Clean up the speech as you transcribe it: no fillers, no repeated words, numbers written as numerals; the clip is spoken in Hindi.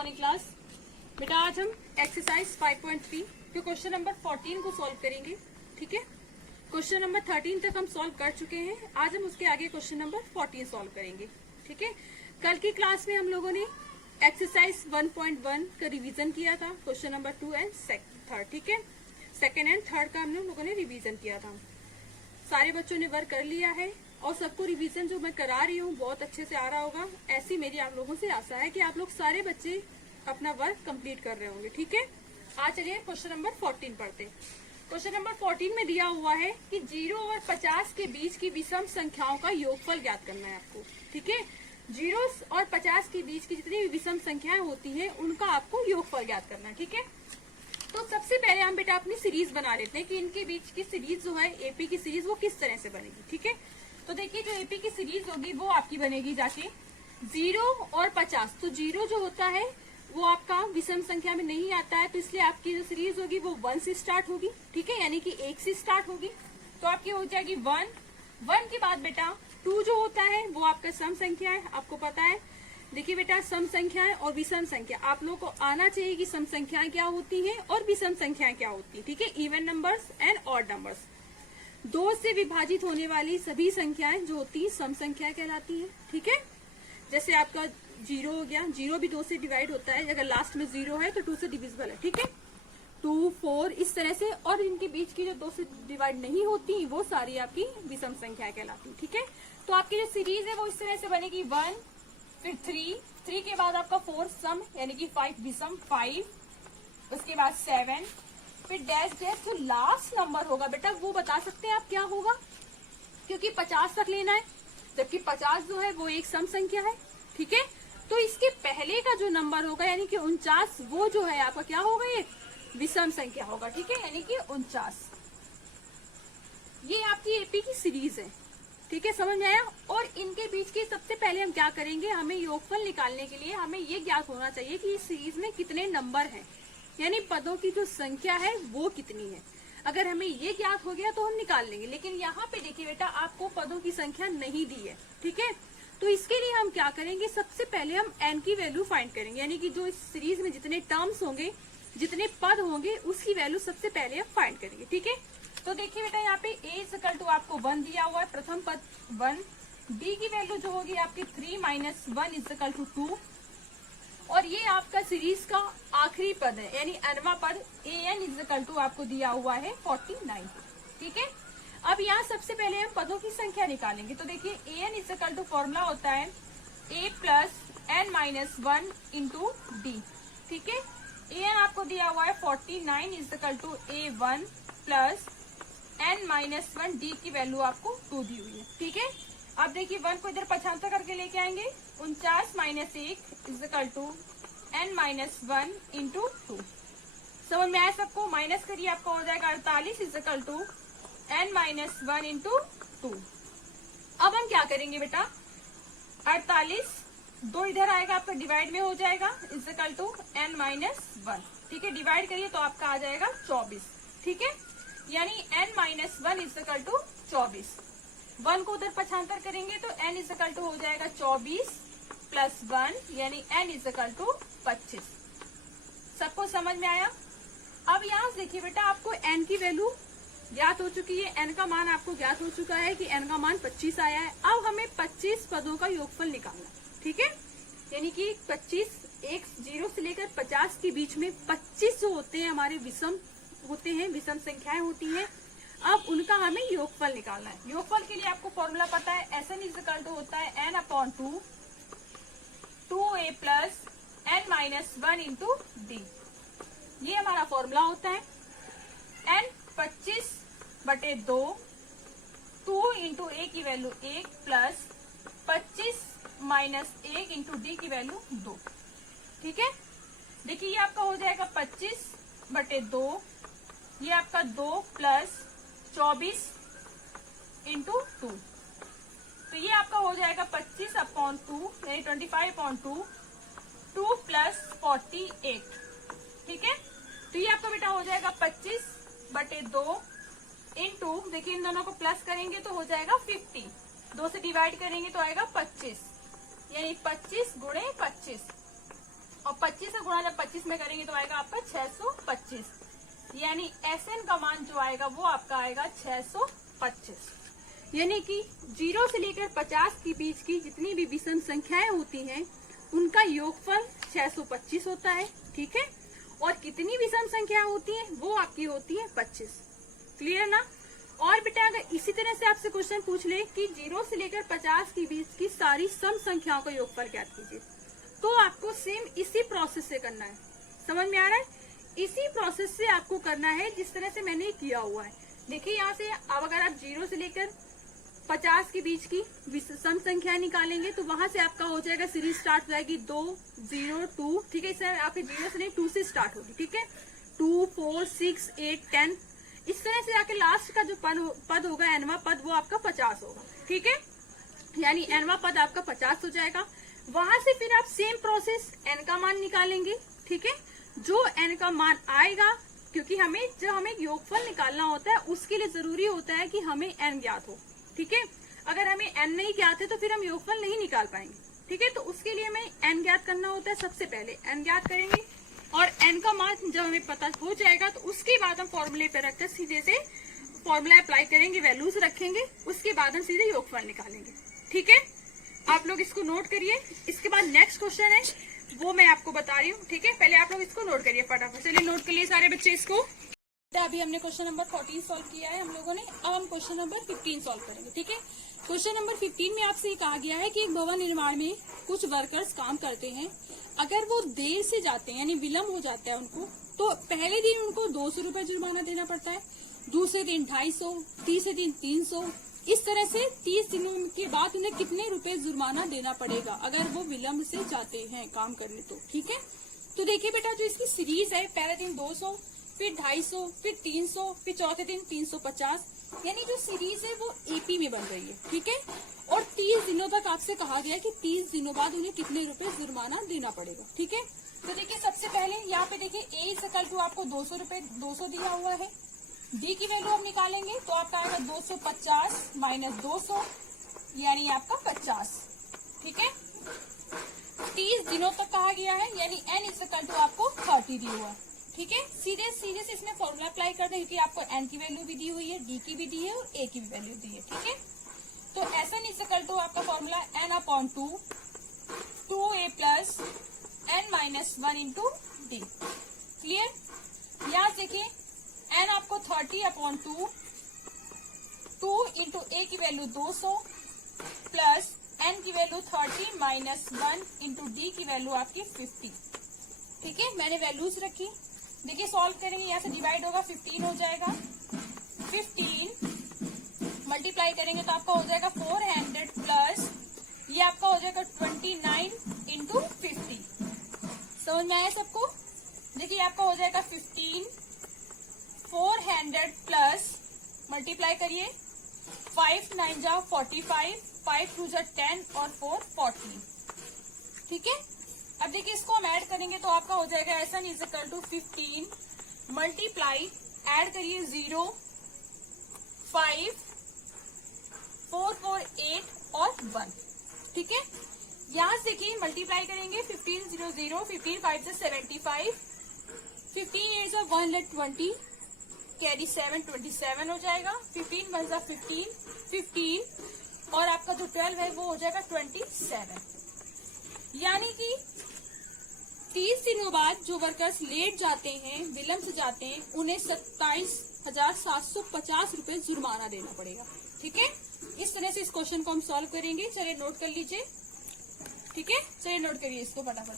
Morning class. बेटा आज हम एक्सरसाइज 5.3 के क्वेश्चन नंबर 14 को सॉल्व करेंगे। ठीक है, क्वेश्चन नंबर 13 तक हम सॉल्व कर चुके हैं। आज हम उसके आगे क्वेश्चन नंबर 14 सॉल्व करेंगे। ठीक है, कल की क्लास में हम लोगों ने एक्सरसाइज 1.1 का रिवीजन किया था, क्वेश्चन नंबर 2 एंड 3। ठीक है, सेकेंड एंड थर्ड का हमने लोगों ने रिवीजन किया था। सारे बच्चों ने वर्क कर लिया है और सबको रिवीजन जो मैं करा रही हूँ बहुत अच्छे से आ रहा होगा। ऐसी मेरी आप लोगों से आशा है कि आप लोग सारे बच्चे अपना वर्क कंप्लीट कर रहे होंगे। ठीक है, आज चलिए क्वेश्चन नंबर 14 पढ़ते हैं। क्वेश्चन नंबर 14 में दिया हुआ है कि 0 और 50 के बीच की विषम संख्याओं का योगफल ज्ञात करना है आपको। ठीक है, 0 और 50 के बीच की जितनी भी विषम संख्याएं होती हैं उनका आपको योगफल ज्ञात करना है। ठीक है, तो सबसे पहले हम बेटा अपनी सीरीज बना लेते हैं कि इनके बीच की सीरीज जो है एपी की सीरीज वो किस तरह से बनेगी। ठीक है, तो देखिए जो एपी की सीरीज होगी वो आपकी बनेगी जाके 0 और 50। तो 0 जो होता है वो आपका विषम संख्या में नहीं आता है, तो इसलिए आपकी जो सीरीज होगी वो 1 से स्टार्ट होगी। ठीक है, यानी कि 1 से स्टार्ट होगी, तो आपकी हो जाएगी 1 के बाद बेटा 2 जो होता है वो आपका सम संख्या है, आपको पता है। देखिए बेटा सम संख्याएं और विषम संख्या आप लोगों को आना चाहिए कि सम संख्याएं क्या होती हैं और विषम संख्याएं क्या होती है। ठीक है, even numbers and odd numbers, 2 से विभाजित होने वाली सभी संख्याएं जो होती है सम संख्या कहलाती है। ठीक है, जैसे आपका 0 हो गया, 0 भी 2 से डिवाइड होता है, अगर लास्ट में 0 है तो 2 से डिविजिबल है। ठीक है, 2, 4 इस तरह से, और इनके बीच की जो 2 से डिवाइड नहीं होती वो सारी आपकी विषम संख्या कहलाती है। ठीक है, तो आपकी जो सीरीज है वो इस तरह से बनेगी 1, फिर 3 के बाद आपका 4 सम यानी कि 5 विषम 5, उसके बाद 7, फिर डैश डैश जो लास्ट नंबर होगा बेटा वो बता सकते हैं आप क्या होगा, क्योंकि 50 तक लेना है, जबकि 50 जो है वो एक सम संख्या है। ठीक है, तो इसके पहले का जो नंबर होगा यानी कि 49 वो जो है आपका क्या होगा, ये विषम संख्या होगा। ठीक है, यानी कि 49। ये आपकी एपी की सीरीज है। ठीक है, समझ में आया। और इनके बीच के सबसे पहले हम क्या करेंगे, हमें योगफल निकालने के लिए हमें ये ज्ञात होना चाहिए कि इस सीरीज में कितने नंबर हैं, यानी पदों की जो संख्या है वो कितनी है। अगर हमें ये ज्ञात हो गया तो हम निकाल लेंगे, लेकिन यहाँ पे देखिए बेटा आपको पदों की संख्या नहीं दी है। ठीक है, तो इसके लिए हम क्या करेंगे, सबसे पहले हम n की वैल्यू फाइंड करेंगे, यानी कि जो इस सीरीज में जितने टर्म्स होंगे, जितने पद होंगे उसकी वैल्यू सबसे पहले हम फाइंड करेंगे। ठीक है, तो देखिए बेटा यहाँ पे a इक्वल टू आपको 1 दिया हुआ है, प्रथम पद 1, d की वैल्यू जो होगी आपकी 3 - 1 इक्वल टू 2, और ये आपका सीरीज का आखिरी पद है यानी nवां पद an इक्वल टू आपको दिया हुआ है 49। ठीक है, अब यहाँ सबसे पहले हम पदों की संख्या निकालेंगे। तो देखिए an इक्वल टू फॉर्मूला होता है a plus n - 1 into D. ठीक है, an आपको दिया हुआ है 49 equal to a1 plus n - 1 d की वैल्यू आपको 2 दी हुई है। ठीक है, अब देखिए 1 को इधर पछानता करके लेके आएंगे, 49 - 1 इक्वल टू n - 1 इंटू 2। समझ में आया सबको, माइनस करिए आपको हो जाएगा 48 इक्वल टू n - 1 इंटू 2। अब हम क्या करेंगे बेटा, 48 2 इधर आएगा आपका डिवाइड में हो जाएगा इक्वल टू n - 1। ठीक है, डिवाइड करिए तो आपका आ जाएगा 24। ठीक है, यानी n - 1 इक्वल टू 24। 1 को उधर पछांतर करेंगे तो n इक्वल टू हो जाएगा 24 प्लस 1 यानी n इक्वल टू 25। सबको समझ में आया। अब यहाँ देखिए बेटा आपको n की वैल्यू ज्ञात हो चुकी है, n का मान आपको ज्ञात हो चुका है कि n का मान 25 आया है। अब हमें 25 पदों का योगफल निकालना। ठीक है, यानी कि 25 एक 0 से लेकर 50 के बीच में 25 जो होते हैं हमारे विषम होते हैं, विषम संख्याएं होती हैं। अब उनका हमें योगफल निकालना है। योगफल के लिए आपको फॉर्मूला पता है, SN इक्वल टू होता है n/2 2a plus n - 1 into D. ये हमारा फॉर्मूला होता है। n 25/2 2 इंटू a की value 1 plus 25 minus 1 into D की वैल्यू 2। ठीक है, देखिए ये आपका हो जाएगा 25/2, ये आपका 2 प्लस 24 इंटू 2, तो ये आपका हो जाएगा 25/2 यानी 25/2 2 प्लस 48। ठीक है, तो ये आपका बेटा हो जाएगा 25/2 इंटू, देखिए इन दोनों को प्लस करेंगे तो हो जाएगा 50, 2 से डिवाइड करेंगे तो आएगा 25, यानी 25 गुणे 25, और 25 से गुणा जब 25 में करेंगे तो आएगा आपका 625, यानी SN का मान जो आएगा वो आपका आएगा 625। यानी कि 0 से लेकर 50 के बीच की जितनी भी विषम संख्याएं होती हैं उनका योगफल 625 होता है, ठीक है। और कितनी विषम संख्या होती है वो आपकी होती है 25। क्लियर ना। और बेटा अगर इसी तरह से आपसे क्वेश्चन पूछ ले कि 0 से लेकर 50 के बीच की सारी सम संख्याओं का योगफल ज्ञात कीजिए, तो आपको सेम इसी प्रोसेस से करना है। समझ में आ रहा है? इसी प्रोसेस से आपको करना है जिस तरह से मैंने किया हुआ है। देखिए यहाँ से अब अगर आप 0 से लेकर 50 के बीच की सम संख्या निकालेंगे तो वहां से आपका हो जाएगा, सीरीज स्टार्ट हो जाएगी 2 0 2, ठीक है। इससे आपके 0 से नहीं 2 से स्टार्ट होगी, ठीक है। 2 4 6 8 10 इस तरह से आके लास्ट का जो पद होगा nवां पद वो आपका 50 होगा, ठीक है। यानी nवां पद आपका 50 हो जाएगा। वहां से फिर आप सेम प्रोसेस n का मान निकालेंगे, ठीक है। जो n का मान आएगा, क्योंकि जब हमें योगफल निकालना होता है उसके लिए जरूरी होता है कि हमें n ज्ञात हो, ठीक है। अगर हमें n नहीं ज्ञात है तो फिर हम योगफल नहीं निकाल पाएंगे, ठीक है। तो उसके लिए हमें n ज्ञात करना होता है। सबसे पहले n ज्ञात करेंगे और n का मान जब हमें पता हो जाएगा तो उसके बाद हम फॉर्मूले पे रखकर सीधे से फॉर्मूला अप्लाई करेंगे, वैल्यूज रखेंगे, उसके बाद हम सीधे योगफल निकालेंगे, ठीक है। आप लोग इसको नोट करिए। इसके बाद नेक्स्ट क्वेश्चन है वो मैं आपको बता रही हूँ, ठीक है। पहले आप लोग इसको नोट करिए फटाफट। चलिए नोट कर लिए सारे बच्चे इसको। अभी हमने क्वेश्चन नंबर 14 सॉल्व किया है हम लोगों ने। अब हम क्वेश्चन नंबर 15 सॉल्व करेंगे, ठीक है। क्वेश्चन नंबर 15 में आपसे कहा गया है कि एक भवन निर्माण में कुछ वर्कर्स काम करते हैं। अगर वो देर से जाते हैं यानी विलम्ब हो जाता है उनको, तो पहले दिन उनको 200 रुपए जुर्माना देना पड़ता है, दूसरे दिन 250, तीसरे दिन 300। इस तरह से 30 दिनों के बाद उन्हें कितने रुपए जुर्माना देना पड़ेगा अगर वो विलम्ब से जाते हैं काम करने, तो ठीक है। तो देखिए बेटा, जो इसकी सीरीज है, पहले दिन 200, फिर 250, फिर 300, फिर चौथे दिन 350, यानी जो सीरीज है वो एपी में बन रही है, ठीक है। और 30 दिनों तक आपसे कहा गया कि 30 दिनों बाद उन्हें कितने रुपए जुर्माना देना पड़ेगा, ठीक है। तो देखिए सबसे पहले यहाँ पे देखिए ए इक्वल टू आपको 200 रुपए 200 दिया हुआ है। डी की वैल्यू हम निकालेंगे तो आपका आएगा 250 माइनस 200, यानी आपका 50, ठीक है। 30 दिनों तक कहा गया है, यानी एन इक्वल टू आपको 30 दिया हुआ है, ठीक है। सीधे से इसमें फॉर्मूला अप्लाई कर दें, क्योंकि आपको एन की वैल्यू भी दी हुई है, डी की भी दी है और ए की भी वैल्यू दी है, ठीक है। तो एस एन इक्वल टू आपका formula N upon 2a plus N minus 1 into D. Clear. यहाँ देखिए एन आपको 30 अपॉन 2 इंटू ए की वैल्यू 200 प्लस एन की वैल्यू 30 माइनस 1 इंटू डी की वैल्यू आपकी 50, ठीक है। मैंने वैल्यूज रखी। देखिए सॉल्व करेंगे, यहाँ से डिवाइड होगा 15 हो जाएगा, 15 मल्टीप्लाई करेंगे तो आपका हो जाएगा 400 प्लस ये आपका हो जाएगा 29 इंटू 50। समझ में आया सबको? देखिए आपका हो जाएगा 15, 400 प्लस मल्टीप्लाई करिए 5 9 जा 45, 5 2 जा 10 और 4 40, ठीक है। अब देखिए इसको हम ऐड करेंगे तो आपका हो जाएगा N is equal to 15 multiply add करिए 0 5 4 4 8 और 1, ठीक है। यहाँ से देखिए मल्टीप्लाई करेंगे 15 0 0 15 5 से 75, 15 8 से 120 कैरी 7 27 हो जाएगा, 15 1 से 15 15 और आपका जो 12 है वो हो जाएगा 27। यानी कि 30 दिनों बाद जो वर्कर्स लेट जाते हैं, विलम्ब से जाते हैं, उन्हें 27,750 रुपए जुर्माना देना पड़ेगा, ठीक है। इस तरह से इस क्वेश्चन को हम सॉल्व करेंगे। चलिए नोट कर लीजिए, ठीक है। चलिए नोट करिए इसको फटाफट।